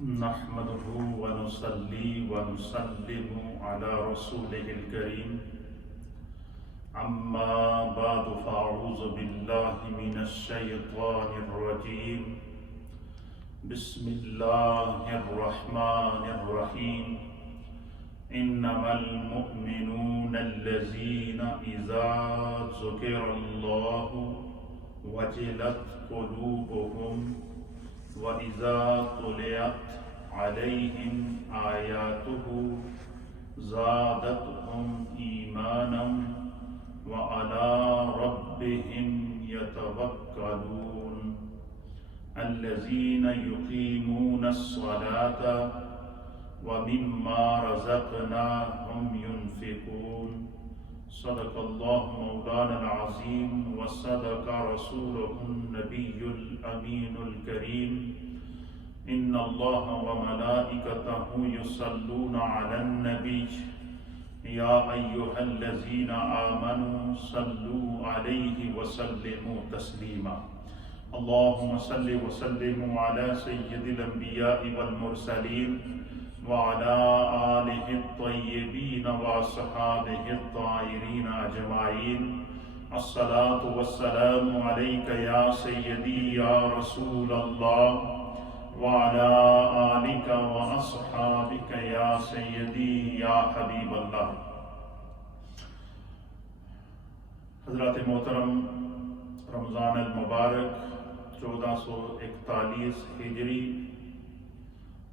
نحمده ونصلي ونسلم على رسوله الكريم أما بعد فأعوذ بالله من الشيطان الرجيم بسم الله الرحمن الرحيم إنما المؤمنون الذين إذا ذكر الله وجلت قلوبهم وَإِذَا تُلِيَتْ عَلَيْهِمْ آيَاتُهُ زَادَتْهُمْ إِيمَانًا وَعَلَى رَبِّهِمْ يَتَوَكَّلُونَ الَّذِينَ يُقِيمُونَ الصَّلَاةَ وَمِمَّا رَزَقْنَاهُمْ يُنْفِقُونَ صدق الله مولانا العظيم وصدق رسوله النبي الأمين الكريم إن الله وملائكته يصلون على النبي يا أيها الذين آمنوا صلوا عليه وسلموا تسليما اللهم صل وسلم على سيد الأنبياء والمرسلين وعلى آلہ الطیبین وصحابہ الطاہرین اجمعین الصلاة والسلام علیک یا سیدی یا رسول اللہ وعلى آلک واصحابک یا سیدی یا حبیب اللہ۔ حضرات محترم، رمضان المبارک 1441 ہجری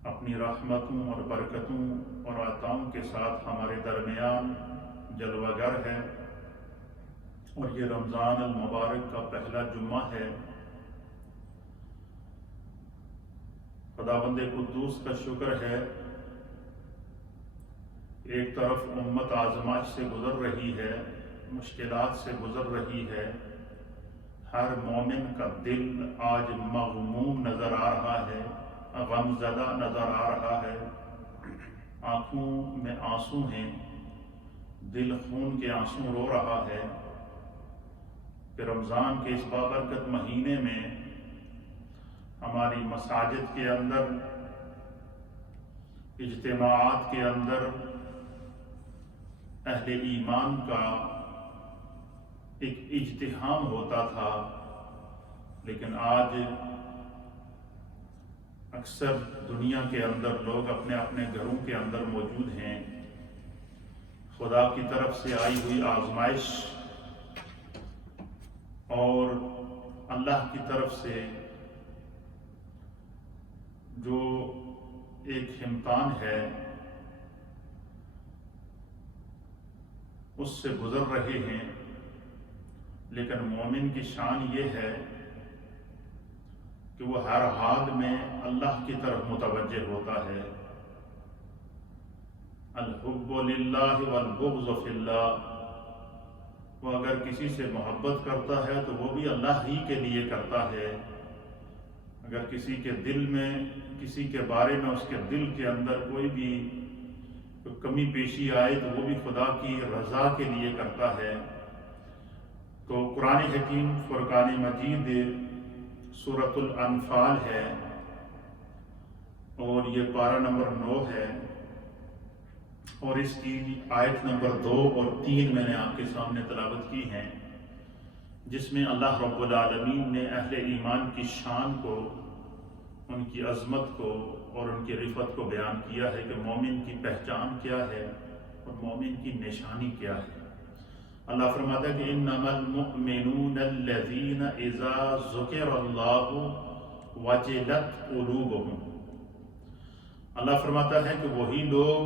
اپنی رحمتوں اور برکتوں اور عطاؤں کے ساتھ ہمارے درمیان جلوہ گر ہے، اور یہ رمضان المبارک کا پہلا جمعہ ہے۔ خداوند قدوس کا شکر ہے، ایک طرف امت آزمائش سے گزر رہی ہے، مشکلات سے گزر رہی ہے، ہر مومن کا دل آج مغموم نظر آ رہا ہے، غم زدہ نظر آ رہا ہے، آنکھوں میں آنسو ہیں، دل خون کے آنسو رو رہا ہے کہ رمضان کے اس بابرکت مہینے میں ہماری مساجد کے اندر، اجتماعات کے اندر اہل ایمان کا ایک اجتماع ہوتا تھا، لیکن آج اکثر دنیا کے اندر لوگ اپنے اپنے گھروں کے اندر موجود ہیں۔ خدا کی طرف سے آئی ہوئی آزمائش اور اللہ کی طرف سے جو ایک امتحان ہے اس سے گزر رہے ہیں، لیکن مومن کی شان یہ ہے کہ وہ ہر حال میں اللہ کی طرف متوجہ ہوتا ہے۔ الحب للہ والبغض فی اللہ، وہ اگر کسی سے محبت کرتا ہے تو وہ بھی اللہ ہی کے لیے کرتا ہے، اگر کسی کے دل میں، کسی کے بارے میں اس کے دل کے اندر کوئی بھی کمی پیشی آئے تو وہ بھی خدا کی رضا کے لیے کرتا ہے۔ تو قرآن حکیم فرقان مجید سورۃ الانفال ہے، اور یہ پارہ نمبر 9 ہے، اور اس کی آیت نمبر 2 اور 3 میں نے آپ کے سامنے تلاوت کی ہیں، جس میں اللہ رب العالمین نے اہل ایمان کی شان کو، ان کی عظمت کو اور ان کی رفعت کو بیان کیا ہے کہ مومن کی پہچان کیا ہے اور مومن کی نشانی کیا ہے۔ اللہ فرماتا ہے کہ انما المؤمنون الذین اذا ذکر اللہ وجلت قلوبہم، اللہ فرماتا ہے کہ وہی لوگ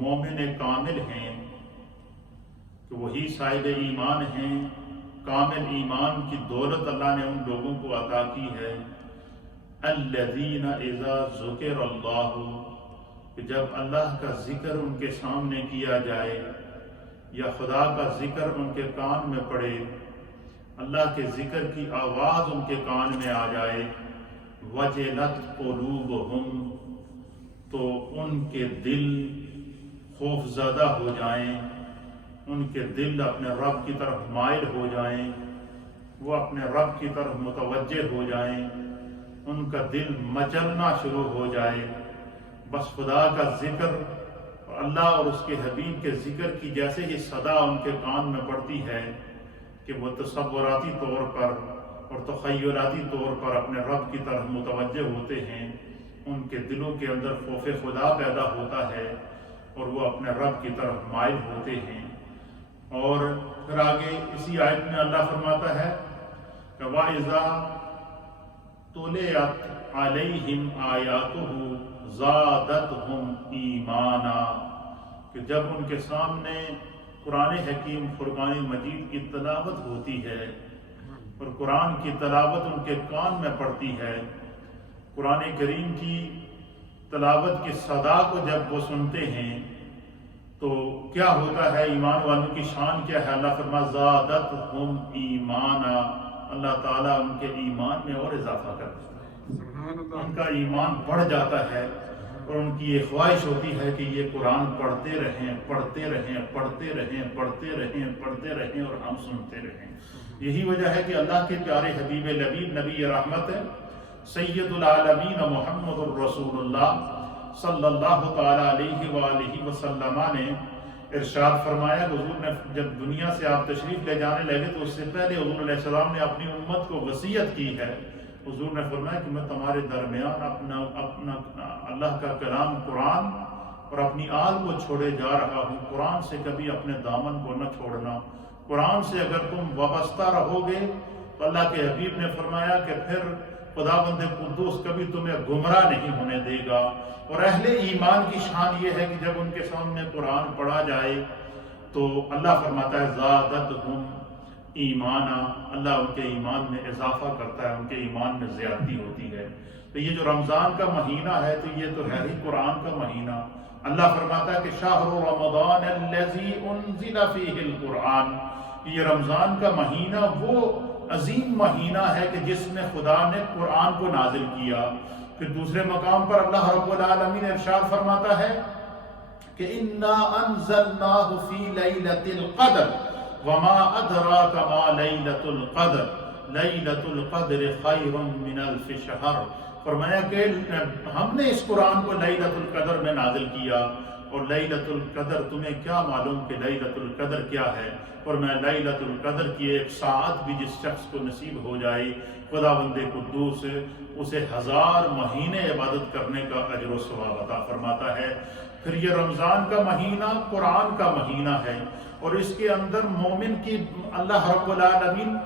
مومن کامل ہیں، کہ وہی صاحب ایمان ہیں، کامل ایمان کی دولت اللہ نے ان لوگوں کو عطا کی ہے۔ الذین اذا ذکر اللہ، کہ جب اللہ کا ذکر ان کے سامنے کیا جائے یا خدا کا ذکر ان کے کان میں پڑے، اللہ کے ذکر کی آواز ان کے کان میں آ جائے، وجلت قلوبہم، تو ان کے دل خوف زدہ ہو جائیں، ان کے دل اپنے رب کی طرف مائل ہو جائیں، وہ اپنے رب کی طرف متوجہ ہو جائیں، ان کا دل مچلنا شروع ہو جائے، بس خدا کا ذکر، اللہ اور اس کے حبیب کے ذکر کی جیسے ہی صدا ان کے کان میں پڑتی ہے کہ وہ تصوراتی طور پر اور تخیلاتی طور پر اپنے رب کی طرف متوجہ ہوتے ہیں، ان کے دلوں کے اندر خوف خدا پیدا ہوتا ہے اور وہ اپنے رب کی طرف مائل ہوتے ہیں۔ اور پھر آگے اسی آیت میں اللہ فرماتا ہے کہ وَإِذَا تُلِيَتْ عَلَيْهِمْ آيَاتُهُ زَادَتْهُمْ إِيمَانًا، کہ جب ان کے سامنے قرآن حکیم فرقان مجید کی تلاوت ہوتی ہے اور قرآن کی تلاوت ان کے کان میں پڑتی ہے، قرآن کریم کی تلاوت کی صدا کو جب وہ سنتے ہیں تو کیا ہوتا ہے؟ ایمان والوں کی شان کیا ہے؟ اللہ فرماتا زادتہم ایمانا، اللہ تعالیٰ ان کے ایمان میں اور اضافہ کرتا ہے، ان کا ایمان بڑھ جاتا ہے اور ان کی یہ خواہش ہوتی ہے کہ یہ قرآن پڑھتے رہیں پڑھتے رہیں پڑھتے رہیں پڑھتے رہیں پڑھتے رہیں اور ہم سنتے رہیں۔ یہی وجہ ہے کہ اللہ کے پیارے حبیب لبیب نبی رحمت سید العالمین محمد الرسول اللہ صلی اللہ تعالیٰ علیہ وآلہ وسلم نے ارشاد فرمایا، حضور نے جب دنیا سے آپ تشریف لے جانے لگے تو اس سے پہلے حضور علیہ السلام نے اپنی امت کو وصیت کی ہے۔ حضور نے فرمایا کہ میں تمہارے درمیان اپنا اللہ کا کلام قرآن اور اپنی آل کو چھوڑے جا رہا ہوں، قرآن سے کبھی اپنے دامن کو نہ چھوڑنا، قرآن سے اگر تم وابستہ رہو گے تو اللہ کے حبیب نے فرمایا کہ پھر خداوند قدوس کبھی تمہیں گمراہ نہیں ہونے دے گا۔ اور اہل ایمان کی شان یہ ہے کہ جب ان کے سامنے قرآن پڑھا جائے تو اللہ فرماتا ہے زادتہم ایمانا، اللہ ان کے ایمان میں اضافہ کرتا ہے، ان کے ایمان میں زیادتی ہوتی ہے۔ تو یہ جو رمضان کا مہینہ ہے تو یہ تو ہے ہی قرآن کا مہینہ۔ اللہ فرماتا ہے کہ شہر رمضان الذی انزل فیہ القرآن، یہ رمضان کا مہینہ وہ عظیم مہینہ ہے کہ جس میں خدا نے قرآن کو نازل کیا۔ پھر دوسرے مقام پر اللہ رب العالمین ارشاد فرماتا ہے کہ انا انزلناہ فی لیلۃ القدر وما ادراک ما لیلۃ القدر لیلۃ القدر خیر من الف شہر، فرمایا کہ ہم نے اس قرآن کو لیلۃ القدر میں نازل کیا، اور لیلۃ القدر تمہیں کیا معلوم کہ لیلۃ القدر کیا ہے؟ اور میں لیلۃ القدر کی ایک ساعت بھی جس شخص کو نصیب ہو جائے خداوند قدوس اسے 1000 مہینے عبادت کرنے کا اجر و ثواب عطا فرماتا ہے۔ پھر یہ رمضان کا مہینہ قرآن کا مہینہ ہے، اور اس کے اندر مومن کی اللہ رب العالمین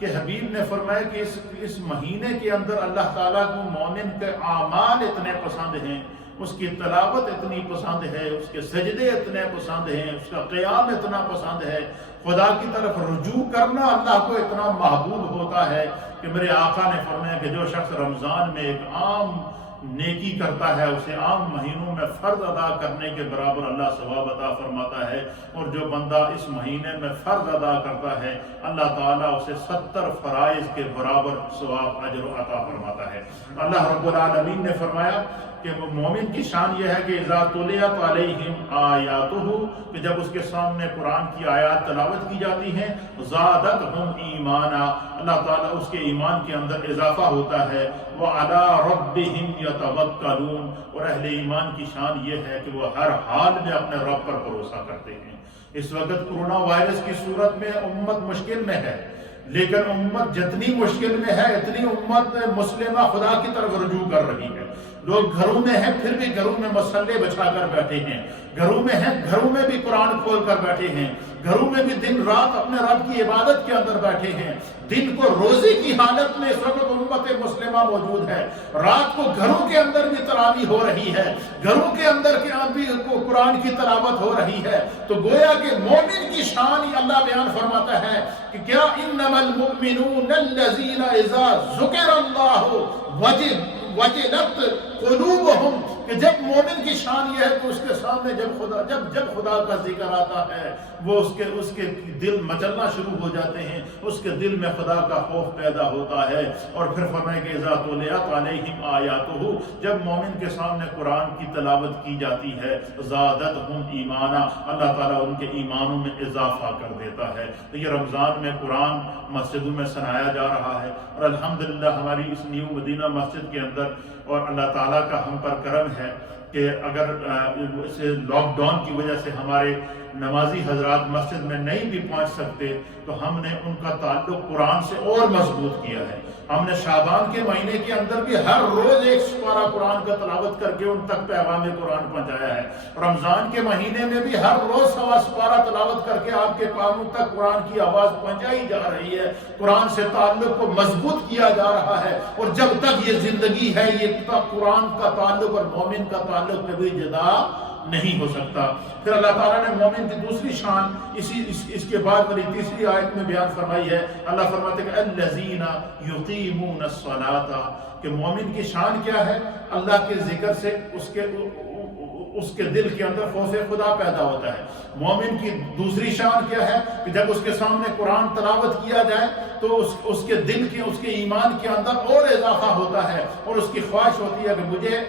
کے حبیب نے فرمایا کہ اس مہینے کے اندر اللہ تعالیٰ کو مومن کے اعمال اتنے پسند ہیں، اس کی تلاوت اتنی پسند ہے، اس کے سجدے اتنے پسند ہیں، اس کا قیام اتنا پسند ہے، خدا کی طرف رجوع کرنا اللہ کو اتنا محبوب ہوتا ہے کہ میرے آقا نے فرمایا کہ جو شخص رمضان میں ایک عام نیکی کرتا ہے اسے عام مہینوں میں فرض ادا کرنے کے برابر اللہ ثواب عطا فرماتا ہے، اور جو بندہ اس مہینے میں فرض ادا کرتا ہے اللہ تعالیٰ اسے 70 فرائض کے برابر ثواب اجر عطا فرماتا ہے۔ اللہ رب العالمین نے فرمایا کہ وہ مومن کی شان یہ ہے کہ اذا تلیت علیہم آیاتہ، کہ جب اس کے سامنے قرآن کی آیات تلاوت کی جاتی ہیں زادتہم ایمانا، اللہ تعالیٰ اس کے ایمان کے اندر اضافہ ہوتا ہے، وعلی ربہم یتوکلون، اور اہل ایمان کی شان یہ ہے کہ وہ ہر حال میں اپنے رب پر بھروسہ کرتے ہیں۔ اس وقت کرونا وائرس کی صورت میں امت مشکل میں ہے، لیکن امت جتنی مشکل میں ہے اتنی امت مسلمہ خدا کی طرف رجوع کر رہی ہے۔ لوگ گھروں میں ہیں پھر بھی گھروں میں مسلے بچھا کر بیٹھے ہیں، گھروں میں ہیں گھروں میں بھی قرآن کھول کر بیٹھے ہیں، گھروں میں بھی دن رات اپنے رب کی عبادت کے اندر بیٹھے ہیں۔ دن کو روزی کی حالت میں اس وقت امت مسلمہ موجود ہے، رات کو گھروں کے اندر بھی تراویح ہو رہی ہے، گھروں کے اندر بھی قرآن کی تلاوت ہو رہی ہے۔ تو گویا کہ مومن کی شان اللہ بیان فرماتا ہے کہ کیا انما المؤمنون الذین اذا ذکر اللہ وجلت قلوبہم، کہ جب مومن کی شان یہ ہے کہ اس کے سامنے جب خدا کا ذکر آتا ہے وہ اس کے دل مچلنا شروع ہو جاتے ہیں، اس کے دل میں خدا کا خوف پیدا ہوتا ہے۔ اور پھر فرمائے کہ اذا تلیت علیہم آیاتہ، جب مومن کے سامنے قرآن کی تلاوت کی جاتی ہے، زادتہم ایمانا، اللہ تعالیٰ ان کے ایمانوں میں اضافہ کر دیتا ہے۔ تو یہ رمضان میں قرآن مسجدوں میں سنایا جا رہا ہے، اور الحمدللہ ہماری اس نیو مدینہ مسجد کے اندر، اور اللہ تعالیٰ کا ہم پر کرم ہے کہ اگر لاک ڈاؤن کی وجہ سے ہمارے نمازی حضرات مسجد میں نہیں بھی پہنچ سکتے تو ہم نے ان کا تعلق قرآن سے اور مضبوط کیا ہے۔ ہم نے شعبان کے مہینے کے اندر بھی ہر روز ایک سپارہ قرآن کا تلاوت کر کے ان تک پیغام قرآن پہنچایا ہے۔ رمضان کے مہینے میں بھی ہر روز سوا سپارہ تلاوت کر کے آپ کے کانوں تک قرآن کی آواز پہنچائی جا رہی ہے، قرآن سے تعلق کو مضبوط کیا جا رہا ہے۔ اور جب تک یہ زندگی ہے یہ قرآن کا تعلق اور مومن کا تعلق کبھی جدا نہیں ہو سکتا۔ پھر اللہ تعالیٰ نے مومن کی دوسری شان اس کے بعد والی تیسری آیت میں بیان فرمائی ہے۔ اللہ فرماتے ہیں کہ الذین یقیمون الصلاۃ، کہ مومن کی شان کیا ہے؟ اللہ کے ذکر سے اس کے دل کے اندر خوف خدا پیدا ہوتا ہے۔ مومن کی دوسری شان کیا ہے کہ جب اس کے سامنے قرآن تلاوت کیا جائے تو اس کے دل کے، اس کے ایمان کے اندر اور اضافہ ہوتا ہے، اور اس کی خواہش ہوتی ہے کہ مجھے،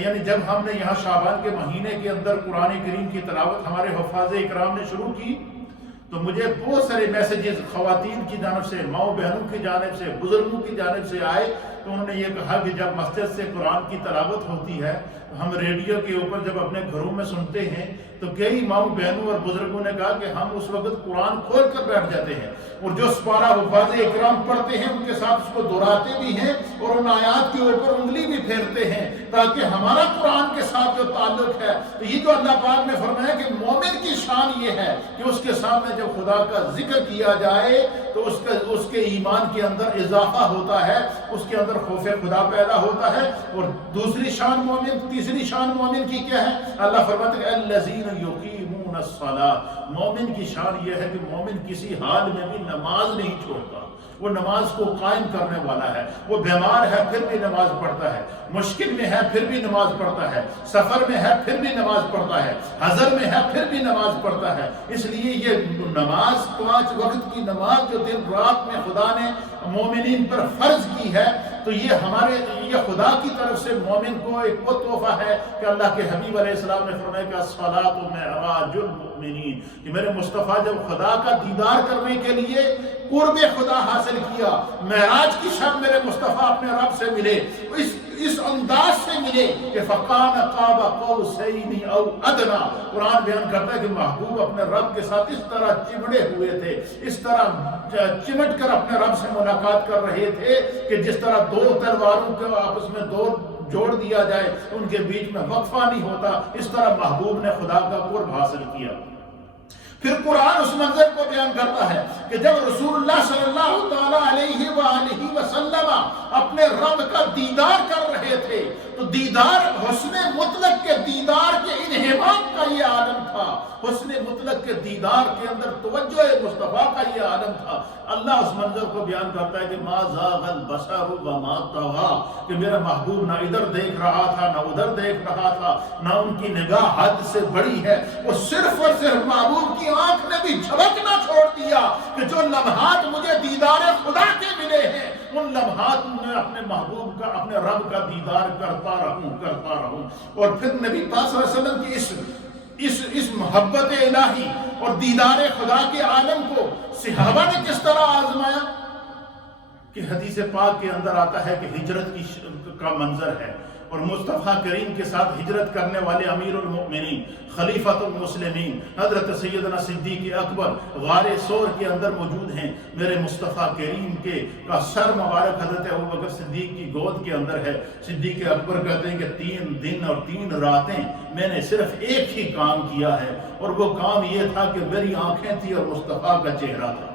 یعنی جب ہم نے یہاں شعبان کے مہینے کے اندر قرآن کریم کی تلاوت ہمارے حفاظ اکرام نے شروع کی تو مجھے بہت سارے میسیجز خواتین کی جانب سے، ماؤں بہنوں کی جانب سے، بزرگوں کی جانب سے آئے، تو انہوں نے یہ کہا کہ جب مسجد سے قرآن کی تلاوت ہوتی ہے ہم ریڈیو کے اوپر جب اپنے گھروں میں سنتے ہیں تو کئی ماؤں بہنوں اور بزرگوں نے کہا کہ ہم اس وقت قرآن کھول کر بیٹھ جاتے ہیں، اور جو سپارہ حفاظ اکرام پڑھتے ہیں ان کے ساتھ اس کو دہراتے بھی ہیں اور ان آیات کے اوپر انگلی بھی پھیرتے ہیں تاکہ ہمارا قرآن کے ساتھ جو تعلق ہے۔ تو یہ جو اللہ پاک نے فرمایا کہ مومن کی شان یہ ہے کہ اس کے سامنے جب خدا کا ذکر کیا جائے تو اس کے ایمان کے اندر اضافہ ہوتا ہے، اس کے اندر خوف خدا پیدا ہوتا ہے۔ اور تیسری شان مومن کی کیا ہے؟ اللہ فرماتے ہیں الذین یقیمون الصلاۃ، مومن کی شان یہ ہے کہ مومن کسی حال میں بھی نماز نہیں چھوڑتا، وہ نماز کو قائم کرنے والا ہے۔ وہ بیمار ہے پھر بھی نماز پڑھتا ہے، مشکل میں ہے پھر بھی نماز پڑھتا ہے، سفر میں ہے پھر بھی نماز پڑھتا ہے، حضر میں ہے پھر بھی نماز پڑھتا ہے۔ اس لیے یہ نماز، 5 وقت کی نماز جو دن رات میں خدا نے مومنین پر فرض کی ہے، تو یہ خدا کی طرف سے مومن کو ایک وہ تحفہ ہے کہ اللہ کے حبیب علیہ السلام نے فرمایا کہ الصلاۃ معراج المؤمنین، کہ میرے مصطفیٰ جب خدا کا دیدار کرنے کے لیے قرب خدا حاصل کیا، معراج کی شب میرے مصطفیٰ اپنے رب سے ملے، اس انداز سے ملے کہ فَقَانَ قَابَ قَوْسَيْنِ أَوْ أَدْنَىٰ، قرآن بیان کرتا ہے کہ محبوب اپنے رب کے ساتھ اس طرح چمڑے ہوئے تھے، اس طرح چمٹ کر اپنے رب سے ملاقات کر رہے تھے کہ جس طرح 2 تلواروں کو آپس میں جوڑ دیا جائے ان کے بیچ میں وقفہ نہیں ہوتا، اس طرح محبوب نے خدا کا قرب حاصل کیا۔ پھر قرآن اس منظر کو بیان کرتا ہے کہ جب رسول اللہ صلی اللہ تعالیٰ علیہ وآلہ وسلم اپنے رب کا دیدار کر رہے تھے تو دیدار، حسن مطلق کے دیدار کے انہمام کا یہ عالم تھا، حسن مطلق کے دیدار کے اندر توجہ مصطفیٰ کا یہ عالم تھا۔ اللہ اس منظر کو بیان کرتا ہے کہ ما زاغ البصر وما طغى، کہ میرا محبوب نہ ادھر دیکھ رہا تھا نہ ادھر دیکھ رہا تھا، نہ ان کی نگاہ حد سے بڑی ہے، وہ صرف اور صرف محبوب کی آنکھ نے بھی جھپکنا چھوڑ دیا کہ جو لمحات مجھے دیدار خدا کے ملے ہیں ان لمحات میں اپنے محبوب کا، اپنے رب کا دیدار کرتا رہوں۔ اور پھر نبی پاک صلی اللہ علیہ وسلم کی اس محبت الہی اور دیدار خدا کے عالم کو صحابہ نے کس طرح آزمایا کہ حدیث پاک کے اندر آتا ہے کہ ہجرت کا منظر ہے، اور مصطفیٰ کریم کے ساتھ ہجرت کرنے والے امیر المؤمنین خلیفۃ المسلمین حضرت سیدنا صدیق اکبر غار ثور کے اندر موجود ہیں۔ میرے مصطفیٰ کریم کا سر مبارک حضرت ابوبکر صدیق کی گود کے اندر ہے۔ صدیق اکبر کہتے ہیں کہ 3 دن اور 3 راتیں میں نے صرف ایک ہی کام کیا ہے، اور وہ کام یہ تھا کہ میری آنکھیں تھی اور مصطفیٰ کا چہرہ تھا،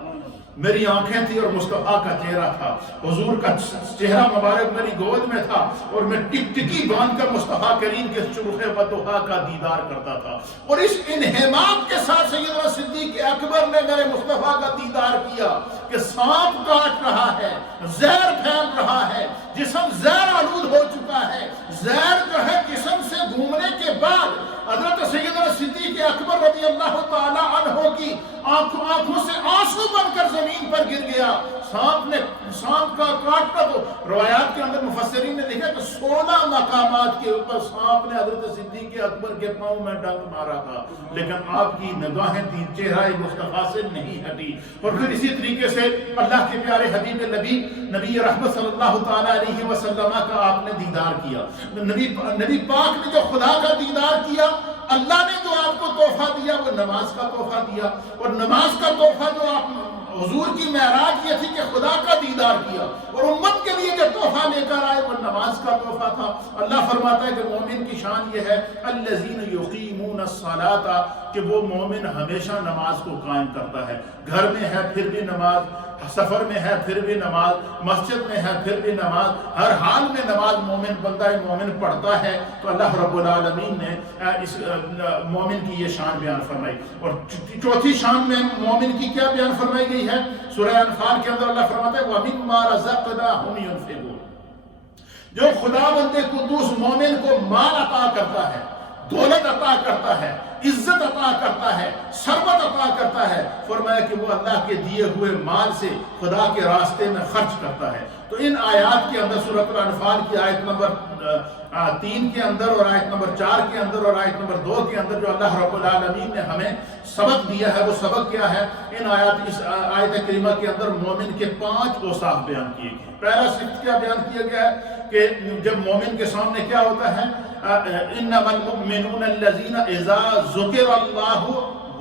میری آنکھیں تھی اور مصطفیٰ کا چہرہ تھا، حضور کا چہرہ مبارک میری گود میں تھا، اور میں ٹکٹکی باندھ کر مصطفیٰ کریم کے شروع وضحا کا دیدار کرتا تھا۔ اور اس انہمام کے ساتھ سیدنا صدیق اکبر نے میرے مصطفیٰ کا دیدار کیا کہ سانپ کاٹ رہا ہے، زہر پھیل رہا ہے، جسم زہر آلود ہو چکا ہے، زہر جو ہے جسم سے رضی اللہ تعالی عنہ کی آنکھوں سے آنسو بن کر زمین پر گر گیا. سانپ کا کاٹنا، تو روایات کے اندر مفسرین نے لکھا کہ 16 مقامات کے اوپر سانپ نے حضرت صدیق اکبر کے پاؤں میں ڈنک مارا تھا، لیکن آپ کی نگاہیں تھی چہرہ مصطفیٰ سے نہیں ہٹی. اور پھر اسی طریقے سے اللہ کے پیارے حبیب نبی رحمت صلی اللہ تعالی علیہ وسلم کا آپ نے دیدار کیا. نبی پاک نے جو خدا کا دیدار کیا، اللہ نے جو آپ کو تحفہ دیا وہ نماز کا تحفہ دیا. اور نماز کا تحفہ جو آپ حضور کی معراج یہ تھی کہ خدا کا دیدار کیا، اور امت کے لیے جو تحفہ لے کر آئے وہ نماز کا تحفہ تھا. اللہ فرماتا ہے کہ مومن کی شان یہ ہے الذین یقیمون الصلاۃ، کہ وہ مومن ہمیشہ نماز کو قائم کرتا ہے. گھر میں ہے پھر بھی نماز، سفر میں ہے پھر بھی نماز، مسجد میں ہے پھر بھی نماز، ہر حال میں نماز بندہ مومن پڑھتا ہے. تو اللہ رب العالمین نے اس مومن کی یہ شان بیان فرمائی. اور چوتھی شان میں مومن کی کیا بیان فرمائی گئی ہے؟ سورہ انفال کے اندر اللہ فرماتا ہے وَمِمَّا رَزَقْنَاهُمْ يُنْفِقُونَ. جو خدا بندے قدوس مومن کو مال عطا کرتا ہے، دولت عطا کرتا ہے، عزت عطا کرتا ہے، ثروت عطا کرتا ہے، فرمایا کہ وہ اللہ کے دیے ہوئے مال سے خدا کے راستے میں خرچ کرتا ہے. تو ان آیات کے اندر سورۃ الانفال کی آیت نمبر 3 کے اندر اور آیت نمبر 4 کے اندر اور آیت نمبر 2 کے اندر جو اللہ رب العالمین نے ہمیں سبق دیا ہے، وہ سبق کیا ہے؟ اس آیت کریمہ کے اندر مومن کے 5 اوصاف بیان کیے گئے. پہلا صفت کیا بیان کیا گیا ہے کہ جب مومن کے سامنے کیا ہوتا ہے؟ انما المؤمنون الذین اذا ذکر اللہ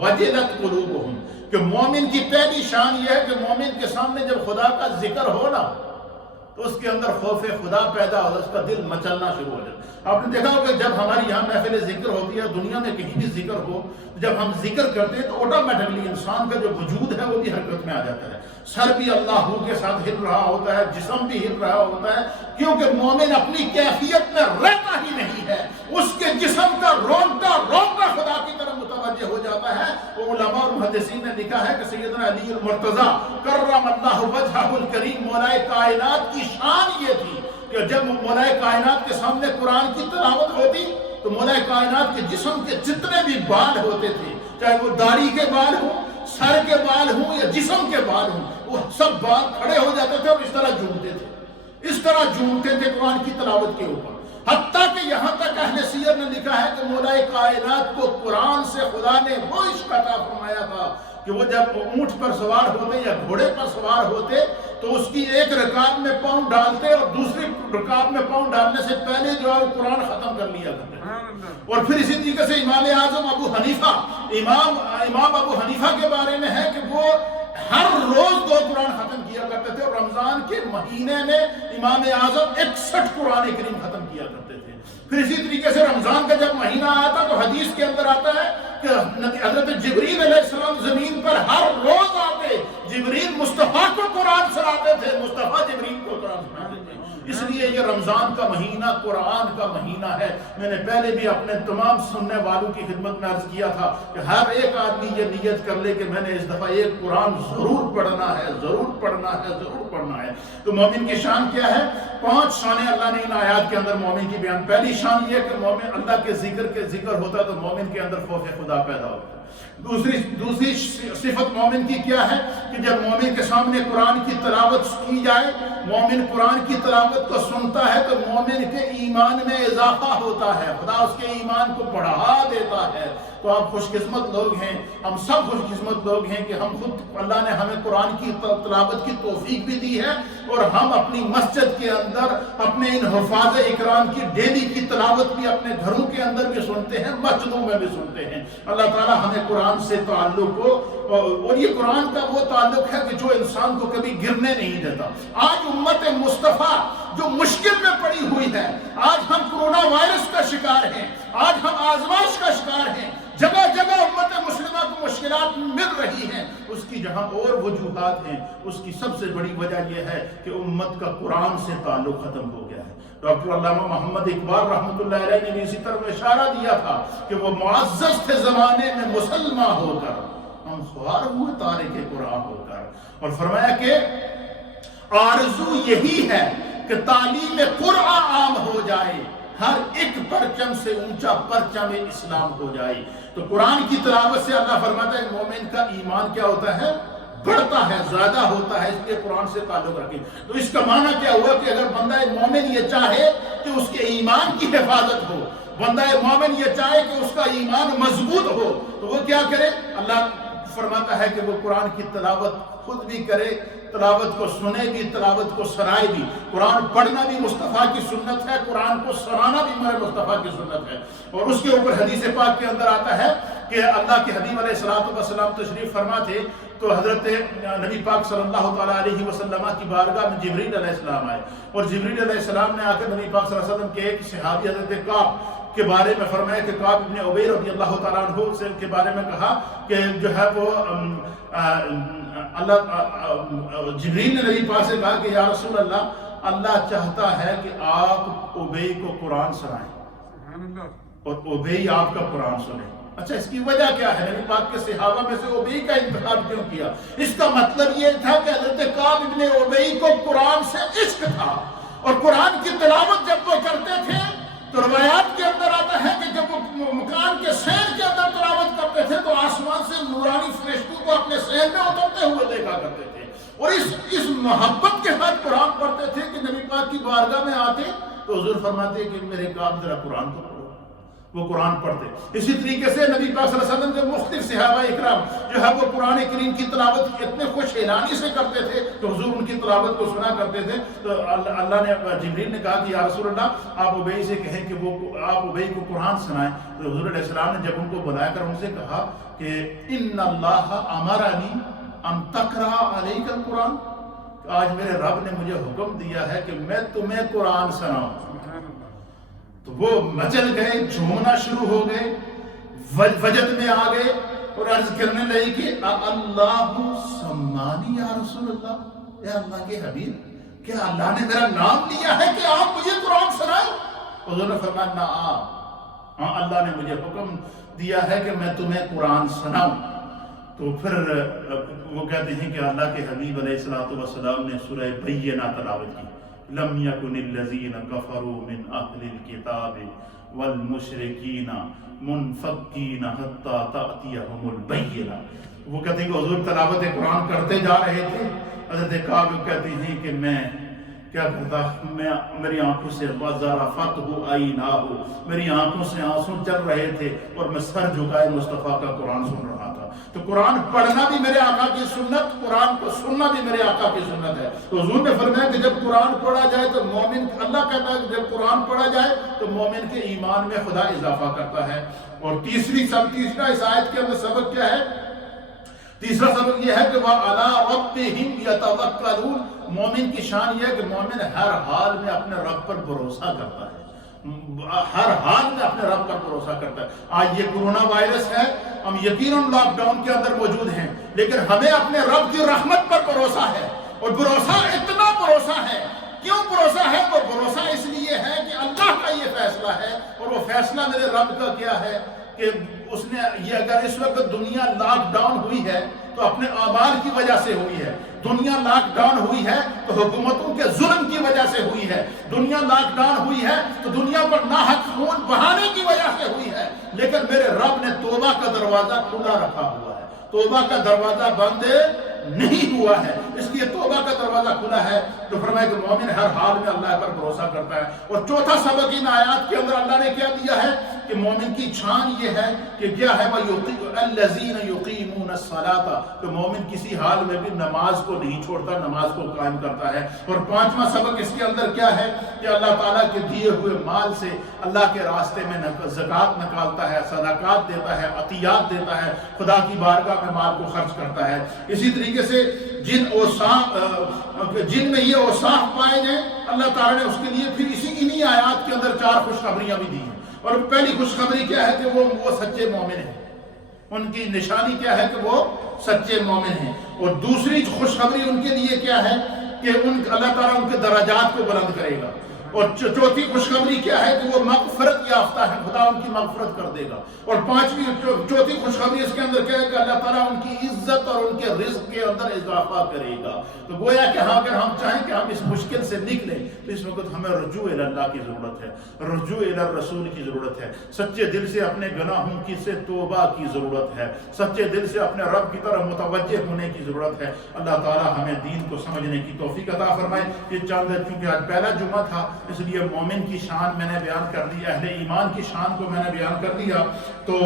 وجلت قلوبہم، کہ مومن کی پہلی شان یہ ہے کہ مومن کے سامنے جب خدا کا ذکر ہو نا تو اس کے اندر خوف خدا پیدا ہوتا ہے، اس کا دل مچلنا شروع ہو جاتا ہے. آپ نے دیکھا ہوگا جب ہماری یہاں محفل ذکر ہوتی ہے، دنیا میں کہیں بھی ذکر ہو، جب ہم ذکر کرتے ہیں تو آٹومیٹکلی انسان کا جو وجود ہے وہ بھی حرکت میں آ جاتا ہے. سر بھی اللہ کے ساتھ ہل رہا ہوتا ہے، جسم بھی ہل رہا ہوتا ہے، کیونکہ مومن اپنی کیفیت میں رہتا ہی نہیں ہے، اس کے جسم کا رونگٹا خدا کی طرف متوجہ ہو جاتا ہے. علماء اور محدثین نے لکھا ہے کہ سیدنا علی المرتضیٰ کرم اللہ وجہہ الکریم مولا کائنات کی شان یہ تھی کہ جب مولا کائنات کے سامنے قرآن کی تلاوت ہوتی تو مولا کائنات کے جسم کے جتنے بھی بال ہوتے تھے، چاہے وہ داڑھی کے بال ہوں، سر کے بال ہوں یا جسم کے بال ہوں، وہ سب بال کھڑے ہو جاتے تھے اور اس طرح جھومتے تھے قرآن کی تلاوت کے اوپر. حتیٰ کہ یہاں تک اہل سیر نے لکھا ہے کہ مولا کائنات کو قرآن سے خدا نے وہ عشق عطا فرمایا تھا کہ وہ جب اونٹ پر سوار ہوتے یا گھوڑے پر سوار ہوتے تو اس کی ایک رکعت میں پاؤں ڈالتے اور دوسری رکعت میں پاؤں ڈالنے سے پہلے جو ہے وہ قرآن ختم کر لیا کرتے. اور پھر اسی طریقے سے امام اعظم ابو حنیفہ، امام ابو حنیفہ کے بارے میں ہے کہ وہ ہر روز 2 قرآن ختم کیا کرتے تھے، اور رمضان کے مہینے میں امام اعظم 61 قرآن کریم ختم کیا کرتے تھے. پھر اسی طریقے سے رمضان کا جب مہینہ آتا تو حدیث کے اندر آتا ہے کہ حضرت جبریل علیہ السلام زمین پر ہر روز آتے، جبریل مصطفیٰ کو قرآن سناتے تھے، مصطفیٰ جبریل کو قرآن سناتے تھے. اس لیے یہ رمضان کا مہینہ قرآن کا مہینہ ہے. میں نے پہلے بھی اپنے تمام سننے والوں کی خدمت میں عرض کیا تھا کہ ہر ایک آدمی یہ نیت کر لے کہ میں نے اس دفعہ ایک قرآن ضرور پڑھنا ہے. تو مومن کی شان کیا ہے؟ 5 شانیں اللہ نے ان آیات کے اندر مومن کی بیان. پہلی شان یہ کہ مومن اللہ کے ذکر ہوتا ہے تو مومن کے اندر خوف خدا پیدا ہوتا ہے. دوسری صفت مومن کی کیا ہے کہ جب مومن کے سامنے قرآن کی تلاوت کی جائے، مومن قرآن کی تلاوت کو سنتا ہے تو مومن کے ایمان میں اضافہ ہوتا ہے، خدا اس کے ایمان کو بڑھا دیتا ہے. تو آپ خوش قسمت لوگ ہیں، ہم سب خوش قسمت لوگ ہیں کہ ہم خود اللہ نے ہمیں قرآن کی تلاوت کی توفیق بھی دی ہے، اور ہم اپنی مسجد کے اندر اپنے ان حفاظ اکرام کی ڈیلی کی تلاوت بھی اپنے گھروں کے اندر بھی سنتے ہیں، مسجدوں میں بھی سنتے ہیں. اللہ تعالیٰ ہمیں قرآن سے تعلق ہو، اور یہ قرآن کا وہ تعلق ہے کہ جو انسان کو کبھی گرنے نہیں دیتا. آج امت مصطفیٰ جو مشکل میں پڑی ہوئی ہے، آج ہم کورونا وائرس کا شکار ہیں، آج ہم آزمائش کا شکار ہیں، جگہ جگہ امت مسلمہ کو مشکلات مل رہی ہیں. اس کی جہاں اور وجوہات ہیں، اس کی سب سے بڑی وجہ یہ ہے کہ امت کا قرآن سے تعلق ختم ہو گیا ہے. ڈاکٹر علامہ محمد اقبال رحمۃ اللہ علیہ نے بھی اسی طرح اشارہ دیا تھا کہ وہ معزز تھے زمانے میں مسلمان ہو کر، ہم خوار ہوئے تارک قرآن ہو کر. اور فرمایا کہ آرزو یہی ہے کہ تعلیم قرآن عام ہو جائے، ہر ایک پرچم سے اونچا پرچم اسلام ہو جائے۔ تو قرآن کی تلاوت سے اللہ فرماتا ہے مومن کا ایمان کیا ہوتا ہے؟ بڑھتا ہے، زیادہ ہوتا ہے، اس لیے قرآن سے تعلق رکھیں۔ تو اس کا معنی کیا ہوا کہ اگر بندہ مومن یہ چاہے کہ اس کے ایمان کی حفاظت ہو، بندہ مومن یہ چاہے کہ اس کا ایمان مضبوط ہو، تو وہ کیا کرے؟ اللہ فرماتا ہے کہ وہ قرآن کی تلاوت خود بھی کرے، تلاوت کو سنے بھی، تلاوت کو سنائے بھی۔ قرآن پڑھنا بھی مصطفیٰ کی سنت ہے، قرآن کو سنانا بھی ہمارے مصطفیٰ کی سنت ہے۔ اور اس کے اوپر حدیث پاک کے اندر آتا ہے کہ اللہ کے حبیب علیہ السلام تشریف فرما تھے تو حضرت نبی پاک صلی اللہ تعالیٰ علیہ وسلم کی بارگاہ میں جبریل علیہ السلام آئے، اور جبریل علیہ السلام نے آ کر نبی پاک صلی اللہ علیہ وسلم کے ایک صحابی حضرت کعب کے بارے میں فرمایا کہ کعب ابن عبید رضی اللہ تعالیٰ عنہ سے کے بارے میں کہا کہ جو ہے وہ جبریل نے نبی پاک سے کہا کہ یا رسول اللہ، اللہ چاہتا ہے کہ آپ عبید کو قرآن سنائیں اور عبید آپ کا قرآن سنیں۔ اچھا، اس کی وجہ کیا ہے؟ نبی پاک کے صحابہ میں سے عبید کا انتخاب کیوں کیا؟ اس کا مطلب یہ تھا کہ حضرت کعب ابن عبید کو قرآن سے عشق تھا، اور قرآن کی تلاوت جب وہ کرتے تھے تو روایات کے اندر آتا ہے کہ جب وہ مکان کے سین کے اندر تلاوت کرتے تھے تو آسمان سے نورانی فرشتوں کو اپنے سین میں اترتے ہوئے دیکھا کرتے تھے، اور اس محبت کے ساتھ قرآن پڑھتے تھے کہ نبی پاک کی بارگاہ میں آتے تو حضور فرماتے کہ میرے کعب ذرا قرآن کو پڑھو، وہ قرآن پڑھتے۔ اسی طریقے سے نبی پاک صلی اللہ علیہ وسلم کے مختلف صحابہ اکرام جو ہے وہ قرآن کریم کی تلاوت اتنے خوش اعلانی سے کرتے تھے کہ حضور ان کی تلاوت کو سنا کرتے تھے۔ تو اللہ نے جبریل نے کہا کہ یا رسول اللہ، آپ عبید سے کہیں کہ وہ آپ عبید کو قرآن سنائیں۔ تو حضور علیہ السلام نے جب ان کو بلایا کر ان سے کہا کہ ان اللہ امرنی ان تقرأ علیک القرآن، آج میرے رب نے مجھے حکم دیا ہے کہ میں تمہیں قرآن سناؤں۔ تو وہ مچل گئے، جھومنا شروع ہو گئے، وجد میں آ گئے اور عرض کرنے لگے کہ اللہ سمانی یا رسول اللہ، اے اللہ کے حبیب، کیا اللہ نے میرا نام لیا ہے کہ آپ مجھے قرآن سنائیں؟ حضور نے فرمایا نا، ہاں اللہ نے مجھے حکم دیا ہے کہ میں تمہیں قرآن سناؤں۔ تو پھر وہ کہتے ہیں کہ اللہ کے حبیب علیہ السلام نے سورہ بینہ تلاوت کی، لم یکن الذین کفروا من اہل الکتاب والمشرکین منفکین حتی تأتیہم البینہ۔ وہ کہتے ہیں کہ حضور تلاوت قرآن کرتے جا رہے تھے، حضرت کعب کہتے ہیں کہ میں کیا کرتا، میری آنکھوں سے وَزَرَفَتْهُ عَيْنَاهُ، میری آنکھوں سے آنسو چل رہے تھے اور میں سر جھکائے مصطفیٰ کا قرآن سن رہا تھا۔ تو قرآن پڑھنا بھی میرے آقا کی سنت، قرآن کو سننا بھی میرے آقا کی سنت ہے۔ تو حضور نے فرمایا کہ جب قرآن پڑھا جائے تو مومن، اللہ کہتا ہے کہ جب قرآن پڑھا جائے تو مومن کے ایمان میں خدا اضافہ کرتا ہے۔ اور تیسرا اس آیت کے اندر سبق کیا ہے؟ تیسرا سبق یہ ہے کہ وَعَلَىٰ رَبِّهِمْ يَتَوَكَّلُونَ، مومن کی شان یہ ہے کہ مومن ہر حال میں اپنے رب پر بھروسہ کرتا ہے، ہر حال میں اپنے رب پر بھروسہ کرتا ہے۔ آج یہ کورونا وائرس ہے، ہم یقیناً لاک ڈاؤن کے اندر موجود ہیں، لیکن ہمیں اپنے رب کی رحمت پر بھروسہ ہے، اور بھروسہ اتنا بھروسہ ہے۔ کیوں بھروسہ ہے؟ وہ بھروسہ اس لیے ہے کہ اللہ کا یہ فیصلہ ہے، اور وہ فیصلہ میرے رب کا کیا ہے کہ اس نے یہ، اگر اس وقت دنیا لاک ڈاؤن ہوئی ہے تو اپنے اعمال کی وجہ سے ہوئی ہے، دنیا لاک ڈاؤن ہوئی ہے تو حکومتوں کے ظلم کی وجہ سے ہوئی ہے، دنیا لاک ڈاؤن ہوئی ہے تو دنیا پر ناحق خون بہانے کی وجہ سے ہوئی ہے، لیکن میرے رب نے توبہ کا دروازہ کھلا رکھا ہوا ہے، توبہ کا دروازہ بند نہیں ہوا ہے، اس لیے توبہ کا دروازہ کھلا ہے۔ تو فرمایا کہ مومن ہر حال میں اللہ پر بھروسہ کرتا ہے۔ اور چوتھا سبق ان آیات کے اندر اللہ نے کیا دیا ہے کہ مومن کی شان یہ ہے کہ کیا ہے، الذین یقیمون الصلاۃ، کہ مومن کسی حال میں بھی نماز کو نہیں چھوڑتا، نماز کو قائم کرتا ہے۔ اور پانچواں سبق اس کے اندر کیا ہے کہ اللہ تعالیٰ کے دیے ہوئے مال سے اللہ کے راستے میں زکوٰۃ نکالتا ہے، صدقات دیتا ہے، عطیات دیتا ہے، خدا کی بارگاہ میں مال کو خرچ کرتا ہے۔ اسی طریقے سے جن میں یہ اوصاف پائے گئے، اللہ تعالیٰ نے اس کے لیے پھر انہی آیات کے اندر 4 خوشخبریاں بھی دی ہیں۔ اور پہلی خوشخبری کیا ہے کہ وہ سچے مومن ہیں، ان کی نشانی کیا ہے کہ وہ سچے مومن ہیں۔ اور دوسری خوشخبری ان کے لیے کیا ہے کہ اللہ تعالیٰ ان کے درجات کو بلند کرے گا۔ اور چوتھی خوشخبری کیا ہے کہ وہ مغفرت یافتہ ہیں، خدا ان کی مغفرت کر دے گا. اور چوتھی خوشخبری اس کے اندر کیا ہے کہ اللہ تعالیٰ ان کی عزت اور ان کے رزق کے اندر اضافہ کرے گا. تو گویا کہ اگر ہم چاہیں کہ ہم اس مشکل سے نکلیں تو اس وقت ہمیں رجوع اللہ کی ضرورت ہے, رجوع الرسول کی ضرورت ہے, سچے دل سے اپنے گناہوں کی سے توبہ کی ضرورت ہے, سچے دل سے اپنے رب کی طرف متوجہ ہونے کی ضرورت ہے. اللہ تعالیٰ ہمیں دین کو سمجھنے کی توفیق عطا فرمائے. یہ چند چونکہ آج پہلا جمعہ تھا اس لیے مومن کی شان میں نے بیان کر دی, اہل ایمان کی شان کو میں نے بیان کر دیا. تو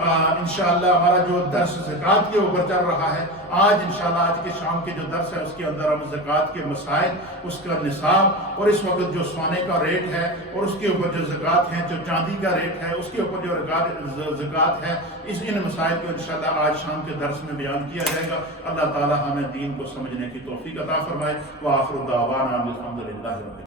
انشاءاللہ ہمارا جو درس زکوٰۃ کے اوپر چل رہا ہے, آج انشاءاللہ آج کے شام کے جو درس ہے اس کے اندر ہم زکوٰۃ کے مسائل, اس کا نصاب اور اس وقت جو سونے کا ریٹ ہے اور اس کے اوپر جو زکوٰۃ ہے, جو چاندی کا ریٹ ہے اس کے اوپر جو زکوٰۃ ہے, ان مسائل کو انشاءاللہ آج شام کے درس میں بیان کیا جائے گا. اللہ تعالی ہمیں دین کو سمجھنے کی توفیق عطا فرمائے. وآخر دعوانا الحمدللہ.